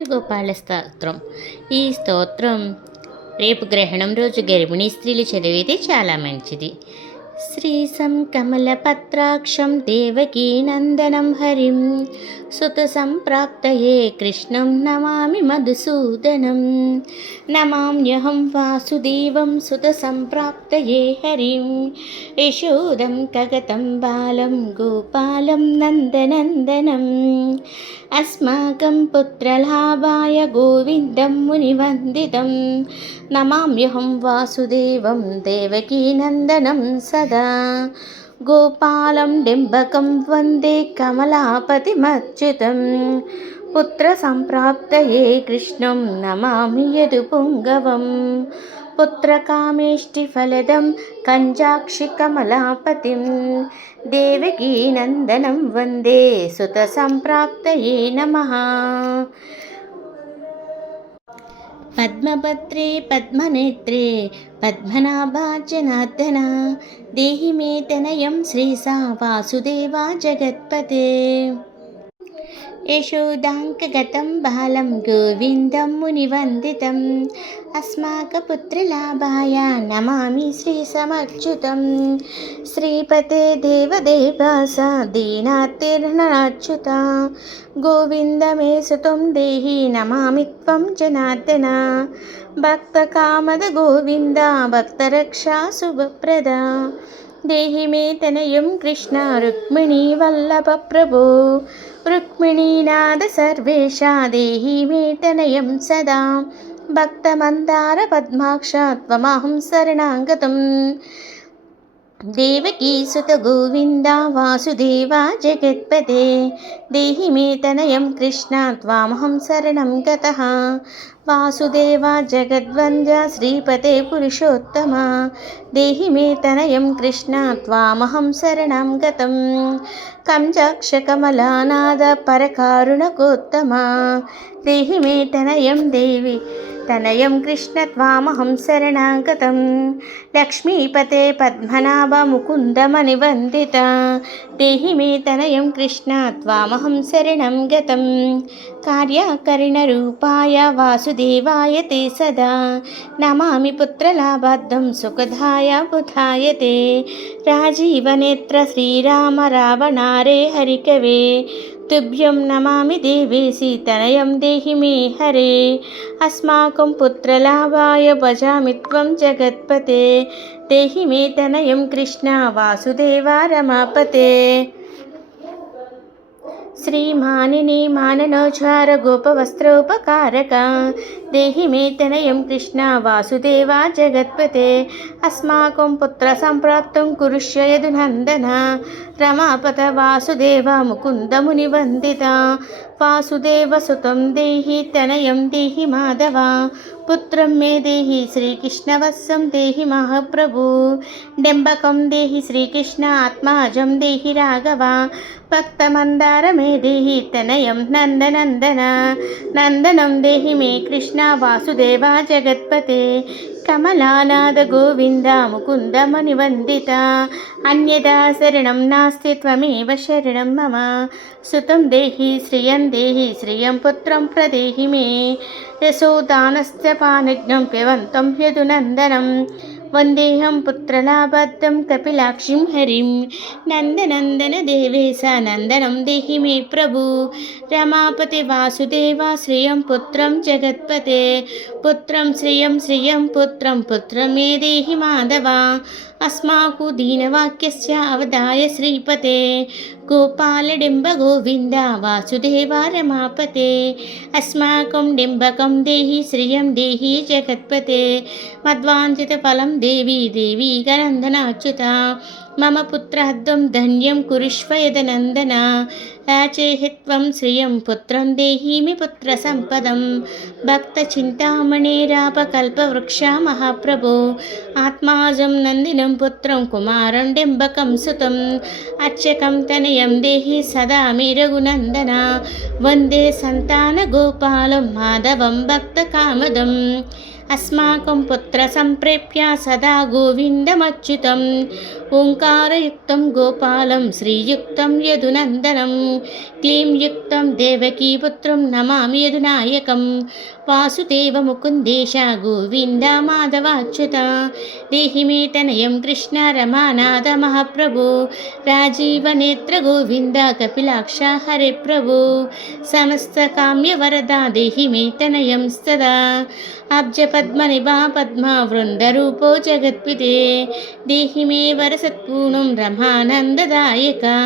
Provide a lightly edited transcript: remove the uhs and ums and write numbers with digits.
గోపాల స్తోత్రం. ఈ స్తోత్రం రేపు గ్రహణం రోజు గర్భిణీ స్త్రీలు చదివితే చాలా మంచిది. శ్రీశం కమలపత్రాక్షం దేవకీ నందనం హరిం సుత సంప్రాప్తయే కృష్ణం నమామి మధుసూదనం. నమామ్యహం వాసుదేవం సుత సంప్రాప్తయే హరిం యశోదం కగతం బాలం గోపాలం నందనందనం. అస్మాకం పుత్రలాభాయ గోవిందం మునివందితం. నమామ్యహం వాసుదేవం దేవకీనందనం సదా. గోపాలం డింబకం వందే కమలాపతిమచ్యుతం. పుత్రసంప్రాప్తయే కృష్ణం నమామి యదుపుంగవం. పుత్రకామేష్టిఫలదం కంజాక్షికమలాపతిం. దేవకీనందనం వందే సుతసంప్రాప్తయే నమః. పద్మపత్రే పద్మనేత్రే పద్మనాభాజనార్దన దేహి మే తనయం శ్రీసా వాసుదేవా జగత్పతే. యశోదాంకగతం బాలం గోవిందం మునివందితం. అస్మాకపుత్రలాభాయ నమామి శ్రీసమచ్యుతం. శ్రీపతే దేవదేవాస దీనాతిర్నరాచ్యుత. గోవింద మే సుతం దేహి నమామి త్వం జనార్దన. భక్తకామద గోవింద భక్తరక్షా శుభప్రద. దేహి మే తనయం కృష్ణ రుక్మిణీ వల్లభ ప్రభో. రుక్మిణీనాథ సర్వేష దేహి మే తనయం సదా. భక్తమందార పద్మాక్ష త్వమహం శరణాగతం. దేవకీ సుత గోవింద వాసుదేవా జగత్పతే. దేహి మే తనయం కృష్ణ త్వామహం శరణం గతః. వాసుదేవా జగద్వంద్య శ్రీపతే పురుషోత్తమ. దేహి మే తనయం కృష్ణ త్వామహం శరణం గతం. కంజాక్షకమలానాద పరకారుణకోత్తమ. దేహి మే తనయం దేవి తనయం కృష్ణ త్వామహం శరణాగతం. లక్ష్మీపతే పద్మనాభ ముకుందమనివందిత. దేహి మే తనయం కృష్ణ త్వామహం శరణం గతం. కార్యకరిణరూపాయ వాసుదేవాయ తే సదా. నమామి పుత్రలాభార్థం సుఖదాయ బుధాయ తే. రాజీవనేత్ర శ్రీరామ రావణారే హరికవే. తుభ్యం నమామి దేవేసి తనయం దేహి మే హరే. అస్మాకం పుత్రలాభాయ భజామి త్వం జగత్పతే. దేహి మే తనయం కృష్ణ వాసుదేవా రమాపతే. శ్రీమానిని మాననోచార గోపవస్త్రోపకారక. దేహి మే తనయం కృష్ణ వాసుదేవా జగత్పతే. అస్మాకం పుత్ర సంప్రాప్తం కురుష్య యదునందన. రమాపత వాసుదేవ ముకుంద మునివందిత. వాసుదేవ సుతం దేహి తనయం దేహి మాధవ. పుత్రం మే దేహి శ్రీకృష్ణవత్సం దేహి మహాప్రభు. డెంబకం దేహి శ్రీకృష్ణ ఆత్మాజం దేహి రాఘవ. భక్తమందార మే దేహి తనయం నందనందన. నందనం దేహి మే కృష్ణ వాసుదేవా జగత్పతే. కమలానాద గోవింద ముకుంద మునివందిత. అన్యదా శరణం నాస్తి త్వమేవ శరణం మమ. సుతం దేహి శ్రియం దేహి శ్రియం పుత్రం ప్రదేహి మే. యశోదానస్య పానజ్ఞం పిబంతం యదునందనం. వందేహం పుత్రలాభార్థం కపిలాక్షిం హరిం. నందనందన దేవేశ నందనం దేహి మే ప్రభు. రమాపతి వాసుదేవ శ్రియం పుత్రం జగత్పతే. పుత్రం శ్రియం శ్రియం పుత్రం పుత్రం మే దేహి మాధవ. అస్మాకు దీనవాక్యస్య అవధాయ శ్రీపతే. గోపాల డింబ గోవింద వాసుదేవ రమాపతే. అస్మాకం డింబకం దేహి శ్రియం దేహి జగత్పతే. మద్వాంఛిత ఫలం దేవి దేవి గనందనాచ్యుత. మమ పుత్రార్థం ధన్యం కురుష్వ యదనందన. యాచేహి త్వం శ్రియం పుత్రం దేహి మే పుత్ర సంపదం. భక్త చింతామణిరాపకల్పవృక్ష మహాప్రభో. ఆత్మాజం నందినం పుత్రం కుమారం డెంబకం సుతం. అర్చకం తనయం దేహి సదా మే రఘునందన. వందే సంతాన గోపాలం మాధవం భక్త కామదం. अस्माकं पुत्र सम्प्रेप्य सदा गोविन्दमच्युतम् ओङ्कारयुक्तं गोपालं श्रीयुक्तं यदुनन्दनं क्लीं युक्तं देवकीपुत्रं नमामि यदुनायकं वासुदेवमुकुन्देश गोविन्द माधवाच्युत देहि मे तनयं कृष्ण रमानाथ महाप्रभु राजीवनेत्र गोविन्द कपिलाक्ष हरे प्रभु समस्तकाम्यवरदा देहि मे तनयं सदा अब्जपद्मनिभा पद्मवृन्दरूपो जगत्पिते देहि मे वरसत्पूर्णं रमानन्ददायका।